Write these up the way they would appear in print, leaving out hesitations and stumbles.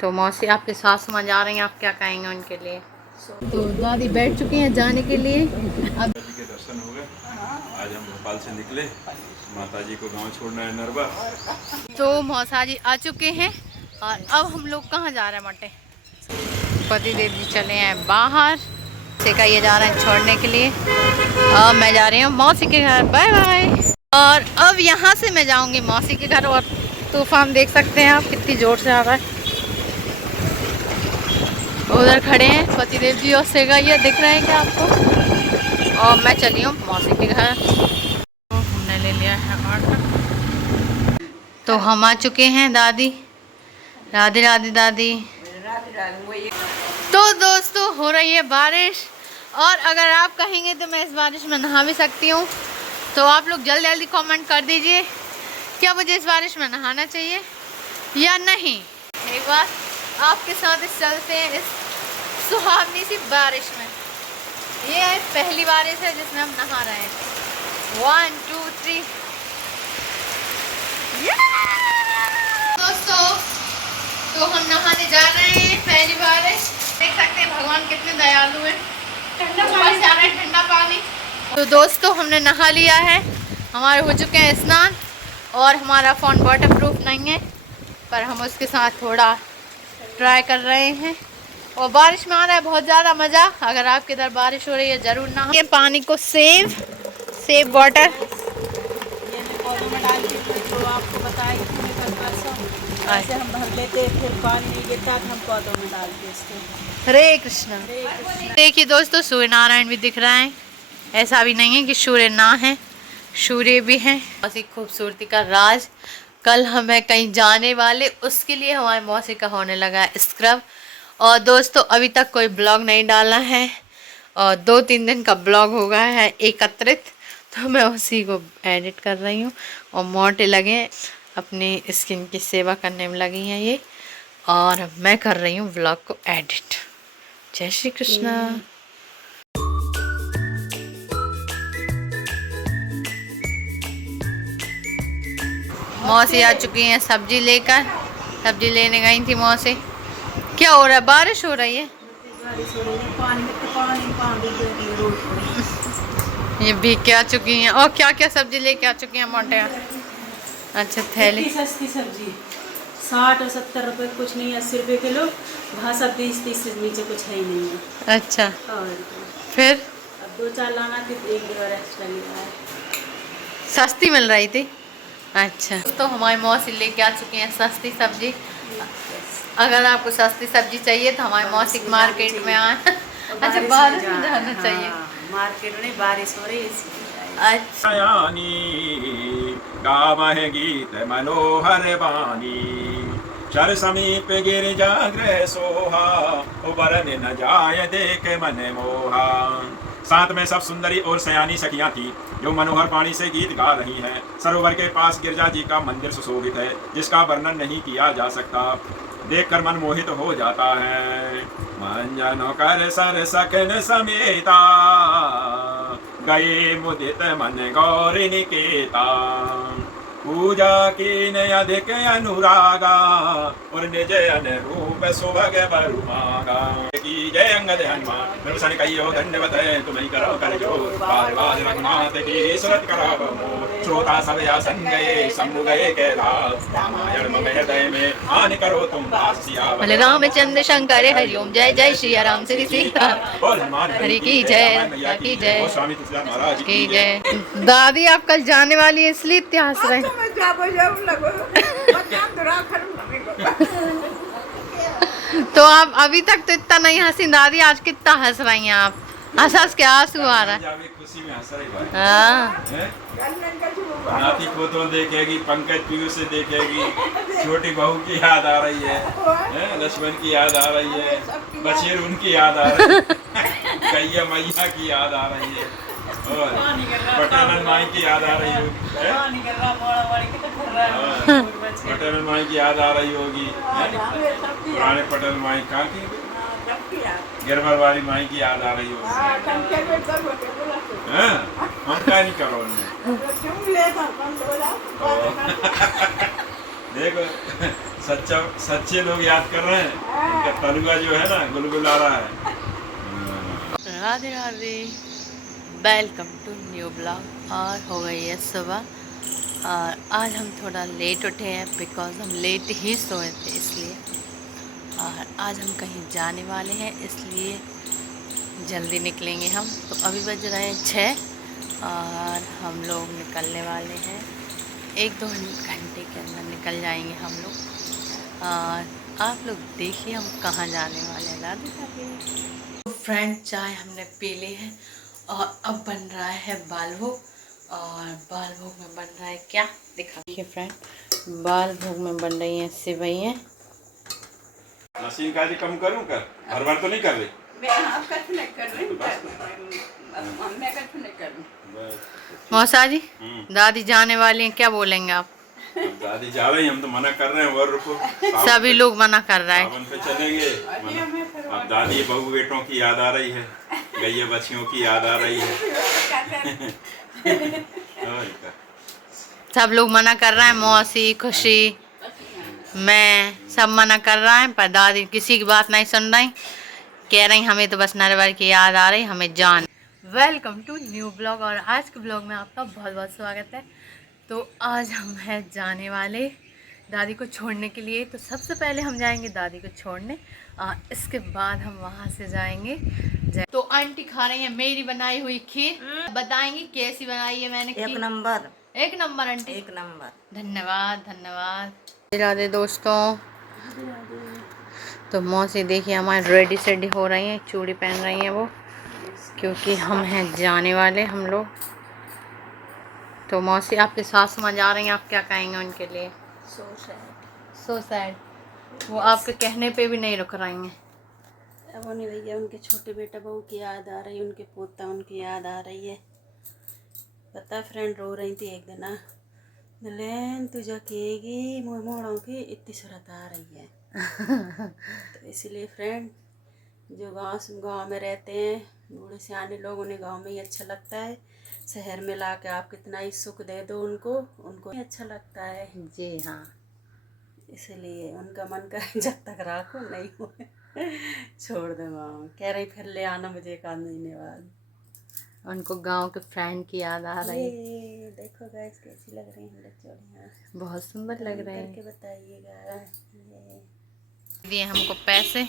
तो मौसी आपके सासू माँ जा रही हैं, आप क्या कहेंगे उनके लिए? तो दादी बैठ चुकी हैं जाने के लिए। अब जी के दर्शन हो गए। आज हम भोपाल से निकले, माता जी को गांव छोड़ना है नरवा। तो मौसा जी आ चुके हैं और अब हम लोग कहाँ जा रहे हैं मटे? पति देव जी चले हैं बाहर से का ये जा रहे हैं छोड़ने के लिए। अब मैं जा रही हूँ मौसी के घर, बाय बाय। और अब यहाँ से मैं जाऊँगी मौसी के घर। और तूफान देख सकते हैं आप कितनी ज़ोर से आ रहा है। उधर खड़े हैं पतिदेव जी और सेगा, ये दिख रहे हैं क्या आपको? और मैं चली हूँ मौसी के घर। तो हमने ले लिया है ऑर्डर। तो हम आ चुके हैं दादी। राधे राधे दादी। तो दोस्तों हो रही है बारिश, और अगर आप कहेंगे तो मैं इस बारिश में नहा भी सकती हूँ। तो आप लोग जल्दी जल्दी कमेंट कर दीजिए, क्या मुझे इस बारिश में नहाना चाहिए या नहीं। एक बार आपके साथ चलते हैं इस सुहावनी सी बारिश में। ये है पहली बारिश है जिसमें हम नहा रहे हैं। 1 2 3। दोस्तों तो हम नहाने जा रहे हैं पहली बारिश। देख सकते हैं भगवान कितने दयालु हैं। ठंडा पानी जा रहा है, ठंडा पानी। तो दोस्तों हमने नहा लिया है, हमारे हो चुके हैं स्नान। और हमारा फ़ोन वाटर प्रूफ नहीं है, पर हम उसके साथ थोड़ा ट्राई कर रहे हैं। और बारिश में आ रहा है बहुत ज़्यादा मज़ा। अगर आपके इधर बारिश हो रही है ज़रूर नहा। ये पानी को सेव वाटर में डाल के जो आपको बताया ऐसे हम भर लेते, फिर पानी नहीं गिरता तो हम पौधों में डालते इसको। हरे कृष्णा। देखिए दोस्तों सूर्य नारायण भी दिख रहा है। ऐसा भी नहीं है कि सूर्य ना है, सूर्य भी है। मौसी खूबसूरती का राज। कल हमें कहीं जाने वाले, उसके लिए हमारे मौसी का होने लगा है स्क्रब। और दोस्तों अभी तक कोई ब्लॉग नहीं डाला है, और 2-3 दिन का ब्लॉग हो गया है एकत्रित। तो मैं उसी को एडिट कर रही हूँ। और मोटे लगे अपनी स्किन की सेवा करने में लगी हैं ये, और मैं कर रही हूँ ब्लॉग को एडिट। जय श्री कृष्णा। मौसी आ चुकी हैं सब्जी लेकर। सब्जी लेने गई थी मौसी। क्या हो रहा है? बारिश हो रही है। ये भीग के आ चुकी हैं। और क्या क्या सब्जी लेके आ चुकी हैं मोटे? अच्छा थैली। सस्ती सब्जी 60 और 70 रुपए, कुछ नहीं 80 रुपए किलो। भाषा 20-30 से नीचे कुछ है ही नहीं है। अच्छा और फिर अब 2-4 लाना थी तो 1 और एक्स्ट्रा लिया है। सस्ती मिल रही थी। अच्छा तो हमारी मौसी लेके आ चुकी हैं सस्ती सब्जी। अगर आपको सस्ती सब्जी चाहिए तो हमारे मौसी मार्केट में आए। अच्छा बारिश में जाना चाहिए। मार्केट में बारिश हो रही है। अच्छा गावह गीत मनोहर वाणी, चर समीप गिरिजाग्रह सोहा, उबरन न जाय देख मन मोहा। साथ में सब सुंदरी और सयानी सखियां थी जो मनोहर वाणी से गीत गा रही हैं। सरोवर के पास गिरजा जी का मंदिर सुशोभित है, जिसका वर्णन नहीं किया जा सकता। देखकर मन मोहित हो जाता है। मंजनो कर सर सकन समेता, गए मुदित मन गौरी निकेता। पूजा की न अधिक अनुरागा, और निज अनुरूप सुभग बरु मांगा। की जय अंगद हनुमान नरसन कहियो दंडवत तुम्हें करो कर जोर। बार बार रघुनाथ की सुरत करावो मोर। श्रोता सब आसन गए शंभु गए कैलाश। रामायण मम हृदय में आन करो तुम वास। भले रामचंद्र शंकर हरिओम। जय जय श्री राम श्री सीता हरि की जय की जय स्वामी तुलसीदास महाराज की जय। दादी आप कल जाने वाली है इसलिए इतने हंस रहे हैं। तो आप अभी तक तो इतना नहीं हंसी दादी, आज कितना हंस रही हैं आप? हंस हंस के आंसू आ रहा है। खुशी में हंस रही भाई। हाँ नाती को तो देखेगी, पंकज पीयूष से देखेगी, छोटी बहू की याद आ रही है, लक्ष्मण की याद आ रही है, बशीर उनकी याद आ रही है, कैया मैया की याद आ रही है, और पटेल माई की याद आ रही होगी। पटेल माई की याद आ रही होगी। पुराने पटेल माई कहाँ की? गिरमर वाली माई की याद आ रही होगी। हम क्या नहीं करो उनमें। देखो सच्चे लोग याद कर रहे हैं। इनका तलुआ जो है ना गुलगुला रहा है। Radhe Radhe, welcome to new blog. और हो गई है सुबह और आज हम थोड़ा लेट उठे हैं बिकॉज हम लेट ही सोए थे इसलिए। और आज हम कहीं जाने वाले हैं इसलिए जल्दी निकलेंगे हम। तो अभी बज रहे हैं 6 और हम लोग निकलने वाले हैं 1-2 घंटे के अंदर निकल जाएंगे हम लोग। और आप लोग देखिए हम कहाँ जाने वाले हैं। राधे राधे। तो फ्रेंड, चाय हमने पी ली है और अब बन रहा है बाल भोग। और बाल भोग में बन रहा है क्या दिखा। देखिए फ्रेंड, बाल भोग में बन रही हैं सेवइयाँ। मशीन का कम करूँ कर, हर बार तो नहीं कर रही मौसा जी, दादी जाने वाली हैं, क्या बोलेंगे आप? दादी जा रही, हम तो मना कर रहे हैं। और रुको, सभी लोग मना कर रहे हैं। सावन पे चलेंगे। अब दादी बहू बेटों की याद आ रही है, गैया बच्चियों की याद आ रही है। और क्या। सब लोग मना कर रहे हैं, मौसी, खुशी, मैं, सब मना कर रहा है। पर दादी किसी की बात नहीं सुन रही, कह रही हमें तो बस नरवर की याद आ रही, हमें जान। वेलकम टू न्यू ब्लॉग और आज के ब्लॉग में आपका बहुत बहुत स्वागत है। तो आज हम हैं जाने वाले दादी को छोड़ने के लिए। तो सबसे पहले हम जाएंगे दादी को छोड़ने और इसके बाद हम वहाँ से जाएंगे। तो आंटी खा रही है मेरी बनाई हुई खीर। बताएंगी कैसी बनाई है मैंने खीर? एक नंबर आंटी, 1 नंबर। धन्यवाद धन्यवाद। राधे दोस्तों। तो मौसी देखिए हमारे रेडी सेडी हो रही हैं, चूड़ी पहन रही हैं वो, क्योंकि हम हैं जाने वाले हम लोग। तो मौसी आपके सासू माँ जा रही हैं, आप क्या कहेंगे उनके लिए? So sad. वो आपके कहने पे भी नहीं रुक रही हैं। अब नहीं भैया, उनके छोटे बेटा बहू की याद आ रही है, उनके पोता उनकी याद आ रही है। पता फ्रेंड रो रही थी एक दिन, दिलेन तुझा कहेगी मोड़ों की इतनी सूरत आ रही है। तो इसलिए फ्रेंड, जो गांव में रहते हैं बूढ़े सियाने लोग, उन्हें गांव में ही अच्छा लगता है। शहर में ला के आप कितना ही सुख दे दो उनको अच्छा लगता है। जी हाँ, इसलिए उनका मन करे जब तक राखो, नहीं हो छोड़ दे। माँ कह रही फिर ले आना मुझे 1 आध महीने बाद। उनको गांव के फ्रेंड की याद आ रही है। ये देखो गाइस कैसी लग रही है चूड़ियाँ, बहुत सुंदर लग रहे हैं। करके बताइएगा। दिए हमको पैसे।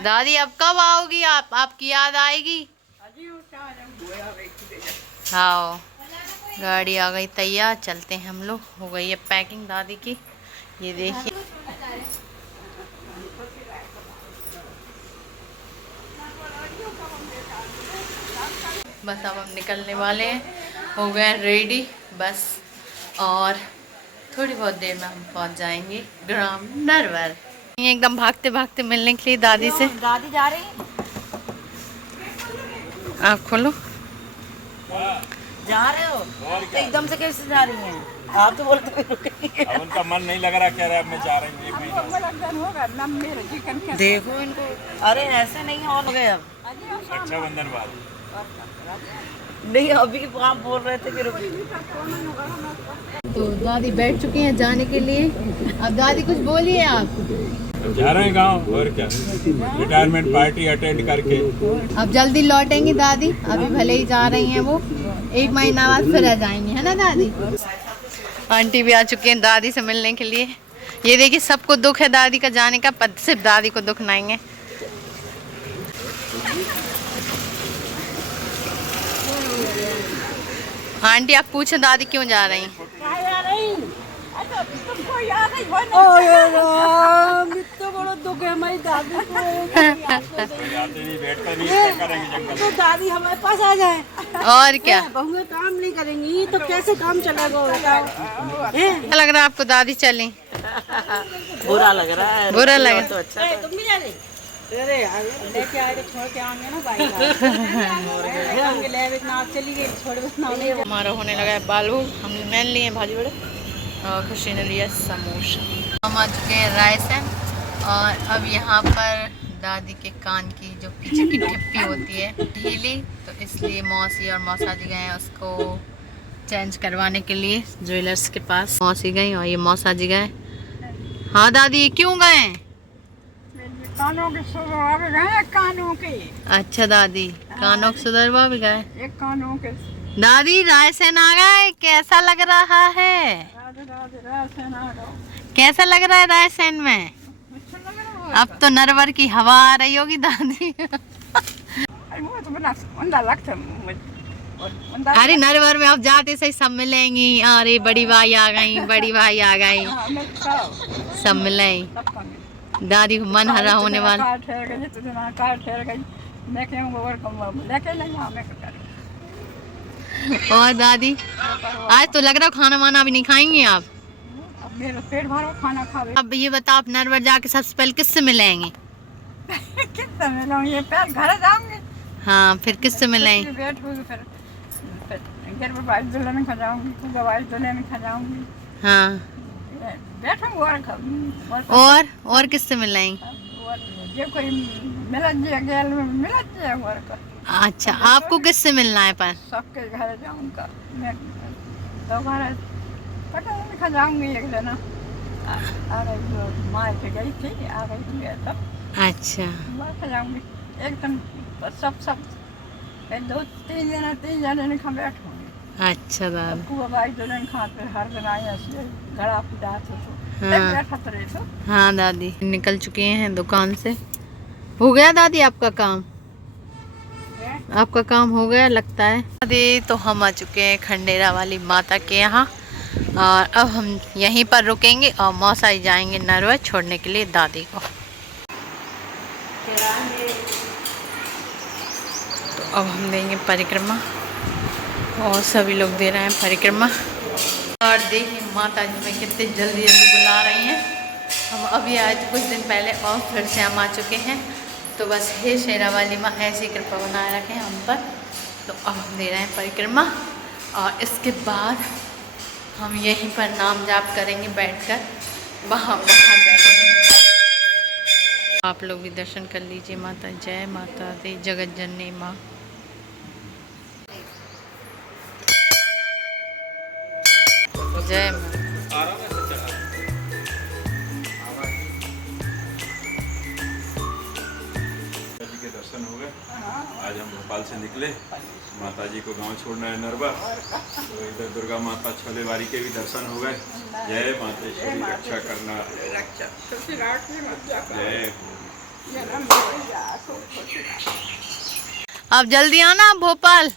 दादी अब कब आओगी आप? आपकी याद आएगी। हाँ, गाड़ी आ गई तैयार, चलते हैं हम लोग। हो गई है पैकिंग दादी की, ये देखिए। बस अब हम निकलने वाले हैं, हो गए रेडी बस। और थोड़ी बहुत देर में हम पहुंच जाएंगे ग्राम नरवर। एकदम भागते भागते मिलने के लिए दादी से। दादी जा रही आप खोलो। जा रहे हो तो एकदम से कैसे जा रही हैं? आप तो बोलते अब उनका मन नहीं लग रहा, कह रहा मैं जा रही हूँ 1 महीना। देखो इनको, अरे ऐसे नहीं हो गए अब। रक्षाबंधन बाद नहीं, अभी आप बोल रहे थे कि तो दादी बैठ चुकी हैं जाने के लिए। अब दादी कुछ बोलिए आप। जा रहे हैं गाँव, और क्या, रिटायरमेंट पार्टी अटेंड करके। अब जल्दी लौटेंगी दादी, अभी भले ही जा रही हैं वो, 1 महीना बाद फिर आ जाएंगी, है ना दादी? आंटी भी आ चुकी हैं दादी से मिलने के लिए। ये देखिए सबको दुख है दादी का जाने का, पर सिर्फ दादी को दुख नहीं है। आंटी आप पूछे दादी क्यों जा रही हैं? बड़ा दुख है हमारी दादी को। तो दादी हमारे पास आ जाए। और क्या, बहुएं काम नहीं करेंगी तो कैसे काम चलेगा? क्या लग रहा है आपको दादी चली? बुरा लग रहा है। बुरा लग रहा है। तो अच्छा, तुम भी जा रही? अरे लेके आए तो छोड़ के आएंगे ना भाई। चली गई, छोड़। हमारा होने लगा है बालू। हमने लिए भाजी बड़े और खुशी ने लिया समोसा। हम आ चुके हैं रायसन और अब यहाँ पर दादी के कान की जो पीछे की ठिप्पी होती है ढीली, तो इसलिए मौसी और मौसा जी गए हैं उसको चेंज करवाने के लिए ज्वेलर्स के पास। मौसी गई और ये मौसा जी गए हाँ दादी, क्यों गए? कानों के सुधरवा गए, कानों के। अच्छा दादी, कानों के सुधरवा भी गए। एक कानों के। दादी रायसेन आ गए, कैसा लग रहा है? राधे राधे रायसेन आ गए। कैसा लग रहा है रायसेन में? अच्छा लग रहा है। अब तो नरवर की हवा आ रही होगी दादी। अरे मुझे तो बड़ा उंदा लगता है। अरे नरवर में आप जाते सही सब मिलेंगी। अरे बड़ी भाई आ गई, बड़ी भाई आ गई, सब मिलेंगी। दादी को मन हरा होने वाला। कार ठहर गई, तुझे ना कार ठहर गई, मैं कहूँ और कम लेके नहीं आ मैं कर। और दादी आज तो लग रहा खाना वाना भी नहीं खाएंगे आप? अब मेरा पेट भरो खाना खावे। अब ये बताओ, आप नरवर जाके सबसे पहले किससे मिलेंगे? किससे मिलूँ? ये पैर घर जाऊंगी। हाँ, फिर किससे मिलेंगे? बैठूंगी फिर घर पर बाइक दुल्हन में खा जाऊंगी, दवाई दुल्हन में खा जाऊंगी। हाँ, बैठूंगी और किससे मिलेंगे? ये कोई मिला और का। अच्छा, आपको किससे मिलना है पर? सबके घर जाऊंगा मैं, दोबारा पता नहीं खा जाऊंगी एक दिन। आ गई माँ के गई थी, आ गई थी तब। अच्छा, खा जाऊंगी एकदम सब मैं 2-3 जने खा बैठूंगी। अच्छा दादी। भाई दुल्हन खाते हर दिन आई ऐसे घड़ा पिटा तो हाँ। बैठा तो रहे तो। हाँ दादी, निकल चुके हैं दुकान से। हो गया दादी आपका काम? आपका काम हो गया लगता है दादी। तो हम आ चुके हैं खंडेरा वाली माता के यहाँ, और अब हम यहीं पर रुकेंगे और मौसा ही जाएंगे नरवर छोड़ने के लिए दादी को। तो अब हम देंगे परिक्रमा और सभी लोग दे रहे हैं परिक्रमा। और देखिए माता जी में कितने जल्दी जल्दी बुला रही हैं। हम अभी आए थे कुछ दिन पहले और फिर से हम आ चुके हैं। तो बस हे शेरा वाली माँ ऐसी कृपा बनाए रखें हम पर। तो अब हम दे रहे हैं परिक्रमा और इसके बाद हम यहीं पर नाम जाप करेंगे बैठकर, वहाँ बाहर बैठेंगे। आप लोग भी दर्शन कर लीजिए। माता जय माता दी जगत जननी माँ। जय माँ। के दर्शन हो गए। आज हम भोपाल से निकले, माता जी को गांव छोड़ना है नरवर। तो इधर दुर्गा माता छोलेवारी के भी दर्शन हो गए। जय मातेश्वरी, रक्षा करना। जय। आप जल्दी आना भोपाल।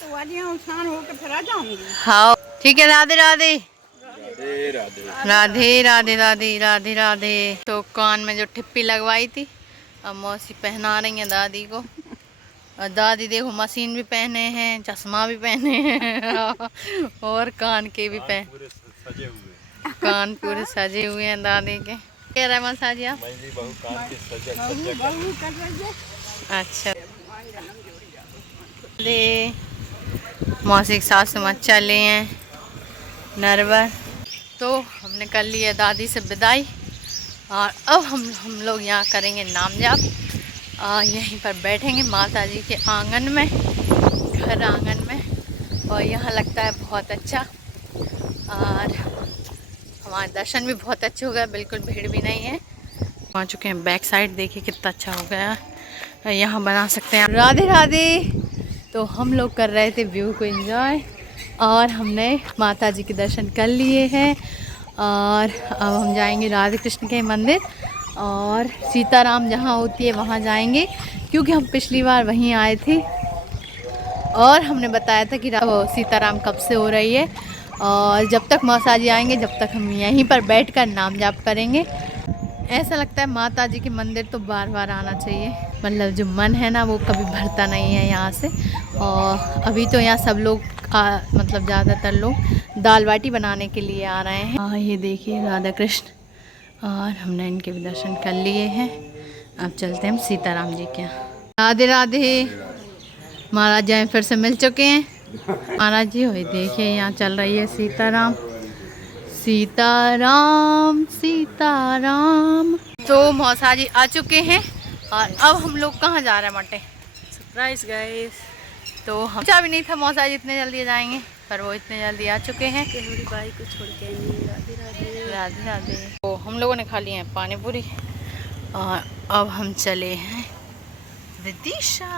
तो होकर फिर आ जाऊंगी। हाँ ठीक है। राधे राधे। राधे राधे। राधे राधे राधे राधे राधे। तो कान में जो ठिप्पी लगवाई थी अब मौसी पहना रही हैं दादी को। और दादी देखो मशीन भी पहने हैं, चश्मा भी पहने हैं और कान के भी पहने, कान पूरे सजे हुए हैं दादी के। कह रहे मौसा जी आप? अच्छा दे मौसी के साथ में चले हैं नरवर। तो हमने कर लिया दादी से विदाई और अब हम लोग यहाँ करेंगे नाम जाप और यहीं पर बैठेंगे माता जी के आंगन में, घर आंगन में। और यहाँ लगता है बहुत अच्छा और हमारे दर्शन भी बहुत अच्छे हो गए, बिल्कुल भीड़ भी नहीं है। पहुँच चुके हैं बैक साइड, देखिए कितना अच्छा हो गया, यहाँ बना सकते हैं। राधे राधे। तो हम लोग कर रहे थे व्यू को एंजॉय और हमने माता जी के दर्शन कर लिए हैं और अब हम जाएंगे राधे कृष्ण के मंदिर और सीताराम जहाँ होती है वहाँ जाएंगे, क्योंकि हम पिछली बार वहीं आए थे और हमने बताया था कि सीताराम कब से हो रही है। और जब तक मौसा जी आएंगे जब तक हम यहीं पर बैठकर नाम जाप करेंगे। ऐसा लगता है माता जी के मंदिर तो बार बार आना चाहिए, मतलब जो मन है ना वो कभी भरता नहीं है यहाँ से। और अभी तो यहाँ सब लोग मतलब ज़्यादातर लोग दाल बाटी बनाने के लिए आ रहे हैं। हाँ ये देखिए राधा कृष्ण और हमने इनके भी दर्शन कर लिए हैं। अब चलते हैं हम सीताराम जी के यहाँ। राधे राधे। महाराज जी फिर से मिल चुके हैं। महाराज जी वही देखिए यहाँ चल रही है सीताराम सीताराम सीताराम। तो मौसा जी आ चुके हैं और अब हम लोग कहाँ जा रहे हैं मटे? Surprise guys. तो हम चाह भी नहीं था मौसा जी इतने जल्दी जाएंगे, पर वो इतने जल्दी आ चुके हैं। हमारी भाई को छोड़ के नहीं। राधे राधे। राधे राधे। तो हम लोगों ने खा लिए हैं पानी पूरी और अब हम चले हैं विदिशा।